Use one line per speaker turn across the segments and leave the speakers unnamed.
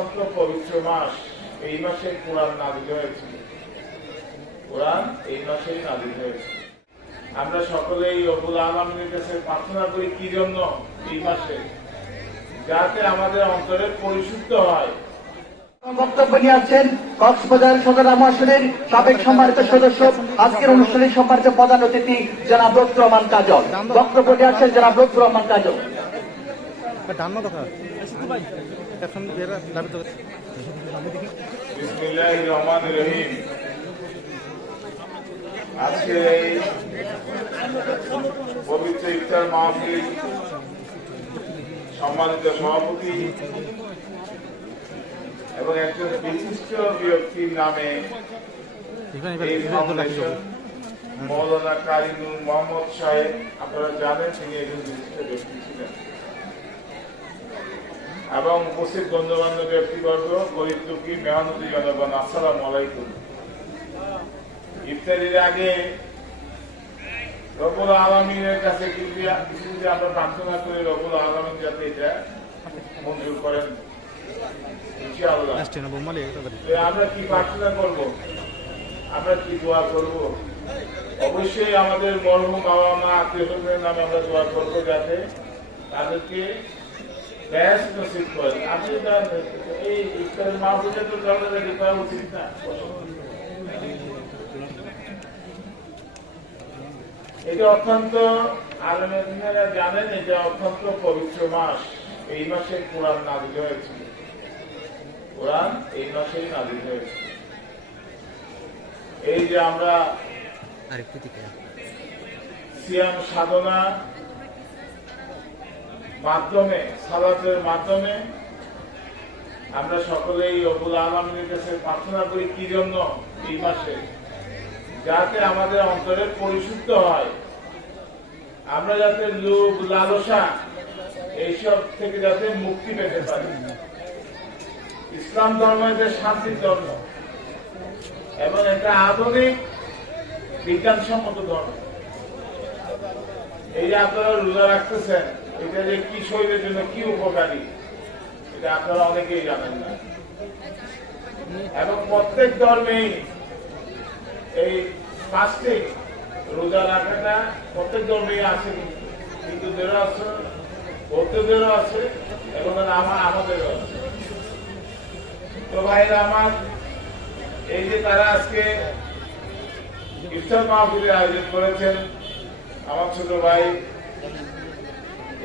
অত্যন্ত পবিত্র মাস এই মাসে কোরআন নাজিল হয়েছিল কোরআন এই মাসেই নাজিল হয়েছে। আমরা সকলেই অবুল আলমের কাছে প্রার্থনা করি কি জন্য এই মাসে? যাতে আমাদের অন্তরে পরিশুদ্ধ হয়।
বক্তব্য নিয়ে আসছেন কক্সবাজার সদর আসনের সাবেক সম্মানিত সদস্য। আজকের অনুষ্ঠানে সম্মানিত প্রধান অতিথি জনাব লুৎফুর রহমান কাজল। বক্তব্য নিয়ে আসছেন জনাব লুৎফুর রহমান কাজল।
ডান কথা এরা দাবি তো
আজকে এই পবিত্র ইফতার মাহফিল সম্মানিত সভাপতি এবং একজন বিশিষ্ট ব্যক্তির নামে
এখানে
মৌলানা কারিমুল মোহাম্মদ সাহেব আপনারা জানেন তিনি একজন বিশিষ্ট ব্যক্তি ছিলেন। এবং উপস্থিত গণ্যমান্য ব্যক্তিবর্গ গরিব দুঃখী মেহনতি জনগণ আসসালাম আলাইকুম। ইফতারির আগে রবুল আলমিনের কাছে কিন্তু আমরা প্রার্থনা করি রবুল আলমিন যাতে এটা মঞ্জুর করেন। আমরা কি প্রার্থনা করব? আমরা কি দোয়া করব? অবশ্যই আমাদের মরহুম বাবা মা আত্মীয় নামে আমরা দোয়া করব যাতে তাদেরকে ব্যাস নসিব করেন আপনি এই ইফতারের মাহফিলে তো তাহলে রেডি করা উচিত না এটা অত্যন্ত আলমেরা জানেন এটা অত্যন্ত পবিত্র মাস এই মাসে কোরআন নাজিল হয়েছিল কোরআন এই মাসেই নাজিল হয়েছে এই যে আমরা সিয়াম সাধনা মাধ্যমে, সালাতের মাধ্যমে আমরা সকলেই অবুল আলমের কাছে প্রার্থনা করি কি জন্য এই মাসে? যাতে আমাদের অন্তরে পরিশুদ্ধ হয়। আমরা যাতে লোভ, লালসা এইসব থেকে যাতে মুক্তি পেতে পারি। ইসলাম ধর্ম এটা শান্তির ধর্ম এবং এটা আধুনিক বিজ্ঞানসম্মত ধর্ম। এই যে আপনারা রোজা রাখতেছেন এটা যে কি শরীরের জন্য কি উপকারী, এটা আপনারা অনেকেই জানেন না। এবং প্রত্যেক ধর্মেই এই ফাস্টিং রোজা রাখাটা প্রত্যেক ধর্মেই আছে, হিন্দুদেরও আছে, বৌদ্ধদেরও আছে, এবং আমার আমাদেরও আছে। তো ভাইরা আমার, এই যে তারা আজকে ইফতার মাহফিলের আয়োজন করেছেন, আমার ছোট ভাই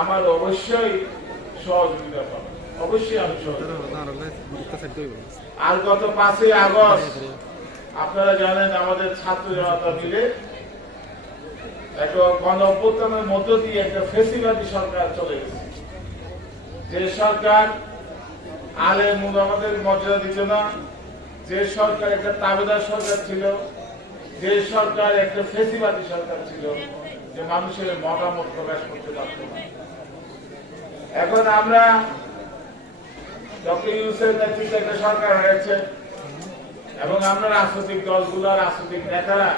আমার অবশ্যই সহযোগিতা পাবে। অবশ্যই আমি আর গত পাঁচই আগস্ট, আপনারা জানেন আমাদের ছাত্র জনতা মিলে একটা গণ অভ্যুত্থানের মধ্য দিয়ে একটা ফেসিবাদী সরকার চলে গেছে। যে সরকার আলে মুদ আমাদের মর্যাদা দিত না, যে সরকার একটা তাবেদার সরকার ছিল, যে সরকার একটা ফেসিবাদী সরকার ছিল যে মানুষের মতামত প্রকাশ করতে পারত না। এখন আমরা ডক্টর নেতৃত্বে একটা সরকার হয়েছে এবং আমরা রাজনৈতিক দলগুলো, রাজনৈতিক নেতারা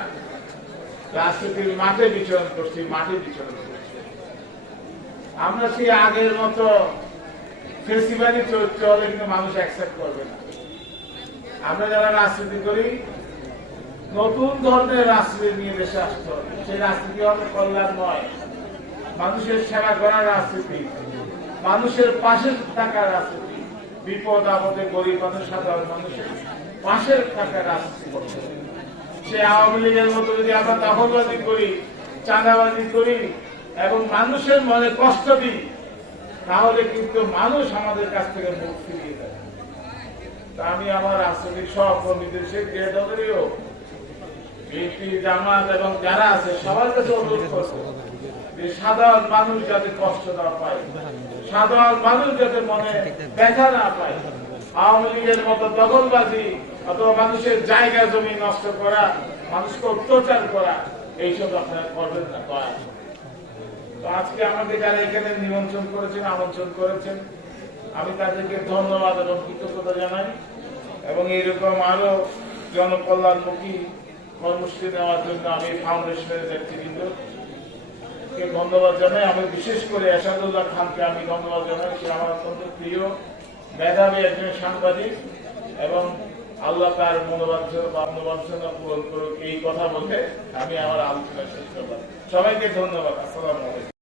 রাজনীতির মাঠে বিচরণ করছি, মাঠে বিচরণ করছি। আমরা সেই আগের মতো চরিত্র হলে কিন্তু মানুষ অ্যাকসেপ্ট করবে না। আমরা যারা রাজনীতি করি নতুন ধরনের রাজনীতি নিয়ে দেশে আসতে হবে। সেই রাজনীতি হবে কল্যাণময়। মানুষের সেবা করার রাজনীতি। মানুষের পাশে থাকার রাজনীতি। বিপদ, আপদে, গরিব মানুষ সাধারণ মানুষের পাশে থাকার রাজনীতি। করতে সে আওয়ামী লীগের মতো যদি আমরা দখলবাজি করি, চাঁদাবাজি করি, এবং মানুষের মনে কষ্ট দিই, তাহলে কিন্তু মানুষ আমাদের কাছ থেকে মুখ ফিরিয়ে দেয়। আমি আমার রাজনৈতিক সহকর্মীদের সে যে দলেরই হোক মনে মানুষের জায়গা জমি নষ্ট করা, মানুষকে অত্যাচার করা, এইসব আপনারা করবেন না তো আজকে আমাকে যারা এখানে নিমন্ত্রণ করেছেন, আমন্ত্রণ করেছেন, আমি তাদেরকে ধন্যবাদ এবং কৃতজ্ঞতা জানাই এবং এইরকম আরও জনকল্যাণমুখী কর্মসূচি নেওয়ার জন্য আমি ফাউন্ডেশনের নেতৃবৃন্দ। ধন্যবাদ জানাই। আমি বিশেষ করে এসাদুল্লাহ খানকে আমি ধন্যবাদ জানাই। সে আমার অত্যন্ত প্রিয় মেধাবী একজন সাংবাদিক এবং আল্লাহ তার মনোবাঞ্ছনা পূরণ করুক এই কথা বলে আমি আমার আলোচনা শেষ করলাম। সবাইকে ধন্যবাদ। আসসালামু আলাইকুম।